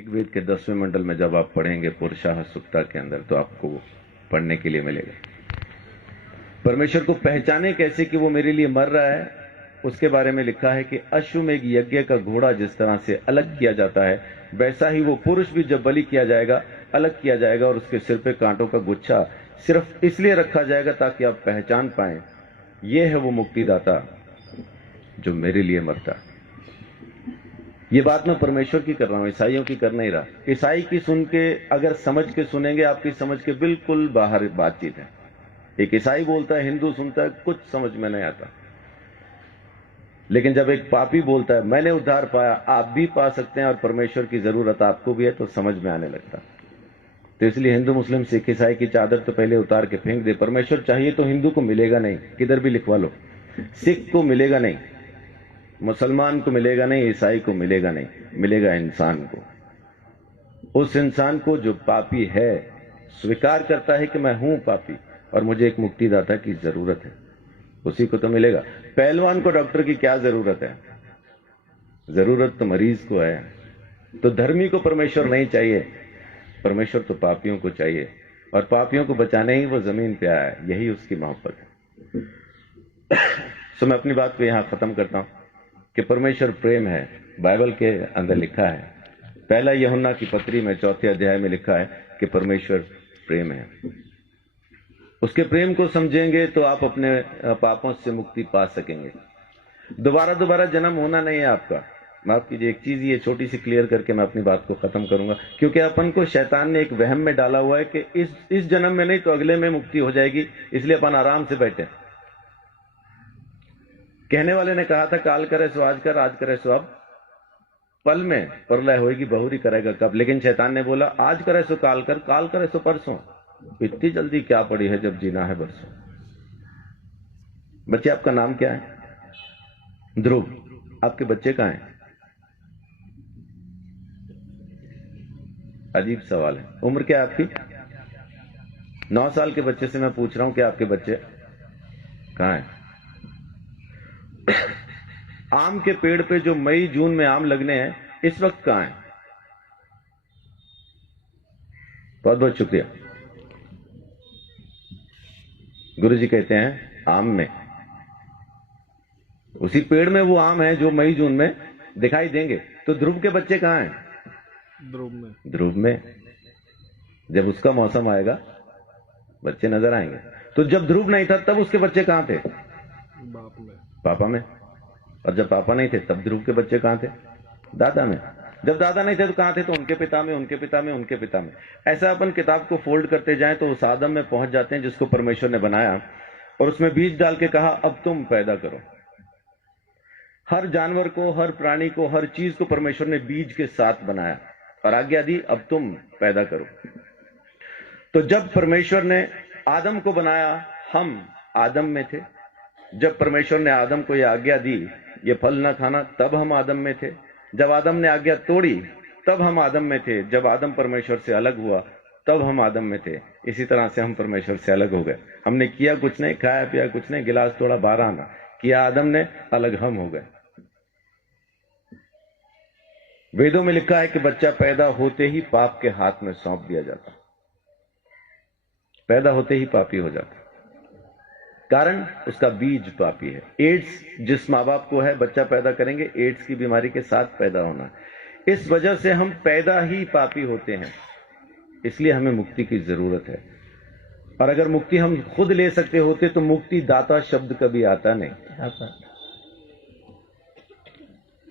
ऋग्वेद के 10वें मंडल में जब आप पढ़ेंगे पुरुषाः सुक्ता के अंदर, तो आपको पढ़ने के लिए मिलेगा। परमेश्वर को पहचाने कैसे कि वो मेरे लिए मर रहा है, उसके बारे में लिखा है कि अश्वमेघ यज्ञ का घोड़ा जिस तरह से अलग किया जाता है, वैसा ही वो पुरुष भी जब बलि किया जाएगा अलग किया जाएगा, और उसके सिर पे कांटों का गुच्छा सिर्फ इसलिए रखा जाएगा ताकि आप पहचान पाएं ये है वो मुक्तिदाता जो मेरे लिए मरता है। ये बात मैं परमेश्वर की कर रहा हूं, ईसाइयों की कर नहीं रहा। ईसाई की सुन के अगर समझ के सुनेंगे, आपकी समझ के बिल्कुल बाहर बातचीत है। एक ईसाई बोलता है, हिंदू सुनता है, कुछ समझ में नहीं आता। लेकिन जब एक पापी बोलता है मैंने उद्धार पाया, आप भी पा सकते हैं और परमेश्वर की जरूरत आपको भी है, तो समझ में आने लगता। तो इसलिए हिंदू मुस्लिम सिख ईसाई की चादर तो पहले उतार के फेंक दे। परमेश्वर चाहिए तो हिंदू को मिलेगा नहीं, किधर भी लिखवा लो। सिख को मिलेगा नहीं, मुसलमान को मिलेगा नहीं, ईसाई को मिलेगा नहीं, मिलेगा इंसान को। उस इंसान को जो पापी है, स्वीकार करता है कि मैं हूं पापी और मुझे एक मुक्तिदाता की जरूरत है, उसी को तो मिलेगा। पहलवान को डॉक्टर की क्या जरूरत है? जरूरत तो मरीज को है। तो धर्मी को परमेश्वर नहीं चाहिए, परमेश्वर तो पापियों को चाहिए, और पापियों को बचाने ही वो जमीन पे आया है। यही उसकी मोहब्बत है। तो मैं अपनी बात को यहां खत्म करता हूं कि परमेश्वर प्रेम है। बाइबल के अंदर लिखा है, पहला यूहन्ना की पत्री में 4 अध्याय में लिखा है कि परमेश्वर प्रेम है। उसके प्रेम को समझेंगे तो आप अपने पापों से मुक्ति पा सकेंगे। दोबारा जन्म होना नहीं है आपका। माफ कीजिए, एक चीज ये छोटी सी क्लियर करके मैं अपनी बात को खत्म करूंगा, क्योंकि अपन को शैतान ने एक वहम में डाला हुआ है कि इस जन्म में नहीं तो अगले में मुक्ति हो जाएगी, इसलिए अपन आराम से बैठे। कहने वाले ने कहा था काल करे सो आज कर, आज करे सो अब, पल में प्रलय होगी, बहुरी करेगा कब। लेकिन शैतान ने बोला आज करे सो काल कर, काल करे सो परसों। इतनी जल्दी क्या पड़ी है जब जीना है बरसों। बच्चे, आपका नाम क्या है? ध्रुव। आपके बच्चे कहां हैं? अजीब सवाल है। उम्र क्या है आपकी? 9 साल के बच्चे से मैं पूछ रहा हूं कि आपके बच्चे कहां हैं? आम के पेड़ पे जो मई जून में आम लगने हैं, इस वक्त कहां है? बहुत बहुत शुक्रिया। गुरुजी कहते हैं आम में, उसी पेड़ में वो आम है जो मई जून में दिखाई देंगे। तो ध्रुव के बच्चे कहां हैं? ध्रुव में। जब उसका मौसम आएगा बच्चे नजर आएंगे। तो जब ध्रुव नहीं था तब उसके बच्चे कहां थे? पापा में। और जब पापा नहीं थे तब ध्रुव के बच्चे कहां थे? दादा में। जब दादा नहीं थे तो कहां थे? तो उनके पिता में, उनके पिता में, उनके पिता में। ऐसा अपन किताब को फोल्ड करते जाएं तो उस आदम में पहुंच जाते हैं जिसको परमेश्वर ने बनाया, और उसमें बीज डाल के कहा अब तुम पैदा करो। हर जानवर को, हर प्राणी को, हर चीज को परमेश्वर ने बीज के साथ बनाया और आज्ञा दी अब तुम पैदा करो। तो जब परमेश्वर ने आदम को बनाया, हम आदम में थे। जब परमेश्वर ने आदम को यह आज्ञा दी ये फल न खाना, तब हम आदम में थे। जब आदम ने आज्ञा तोड़ी तब हम आदम में थे। जब आदम परमेश्वर से अलग हुआ तब हम आदम में थे। इसी तरह से हम परमेश्वर से अलग हो गए। हमने किया कुछ नहीं, खाया पिया कुछ नहीं, गिलास तोड़ा 12 आना किया आदम ने, अलग हम हो गए। वेदों में लिखा है कि बच्चा पैदा होते ही पाप के हाथ में सौंप दिया जाता, पैदा होते ही पापी हो जाता। कारण उसका बीज पापी है। एड्स जिस माँ बाप को है, बच्चा पैदा करेंगे एड्स की बीमारी के साथ पैदा होना। इस वजह से हम पैदा ही पापी होते हैं, इसलिए हमें मुक्ति की जरूरत है। और अगर मुक्ति हम खुद ले सकते होते तो मुक्ति दाता शब्द कभी आता नहीं।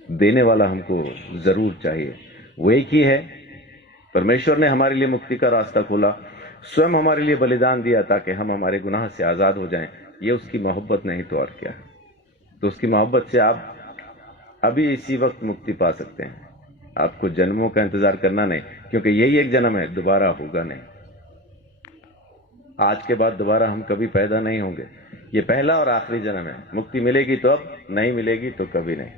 देने वाला हमको जरूर चाहिए, वो एक ही है। परमेश्वर ने हमारे लिए मुक्ति का रास्ता खोला, स्वयं हमारे लिए बलिदान दिया ताकि हम हमारे गुनाह से आजाद हो जाएं। ये उसकी मोहब्बत नहीं तो और क्या है। तो उसकी मोहब्बत से आप अभी इसी वक्त मुक्ति पा सकते हैं। आपको जन्मों का इंतजार करना नहीं, क्योंकि यही एक जन्म है, दोबारा होगा नहीं। आज के बाद दोबारा हम कभी पैदा नहीं होंगे। ये पहला और आखिरी जन्म है। मुक्ति मिलेगी तो अब, नहीं मिलेगी तो कभी नहीं।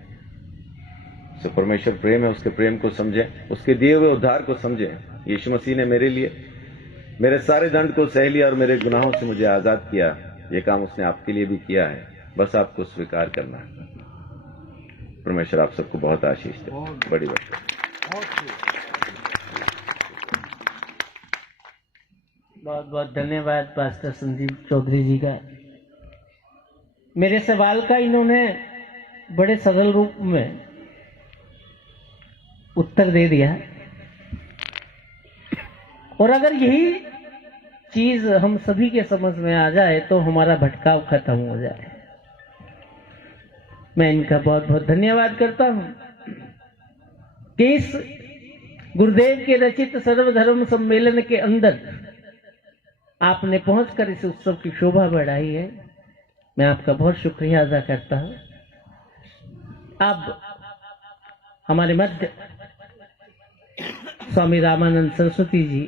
तो परमेश्वर प्रेम है, उसके प्रेम को समझें, उसके दिए हुए उद्धार को समझें। यीशु मसीह ने मेरे लिए मेरे सारे दंड को सह लिया और मेरे गुनाहों से मुझे आजाद किया। ये काम उसने आपके लिए भी किया है, बस आपको स्वीकार करना है। परमेश्वर आप सबको बहुत आशीष दे। बड़ी बात है। बहुत बहुत धन्यवाद पास्टर संदीप चौधरी जी का। मेरे सवाल का इन्होंने बड़े सरल रूप में उत्तर दे दिया, और अगर यही चीज हम सभी के समझ में आ जाए तो हमारा भटकाव खत्म हो जाए। मैं इनका बहुत बहुत धन्यवाद करता हूं कि इस गुरुदेव के रचित सर्वधर्म सम्मेलन के अंदर आपने पहुंचकर इस उत्सव की शोभा बढ़ाई है। मैं आपका बहुत शुक्रिया अदा करता हूं। अब हमारे मध्य स्वामी रामानंद सरस्वती जी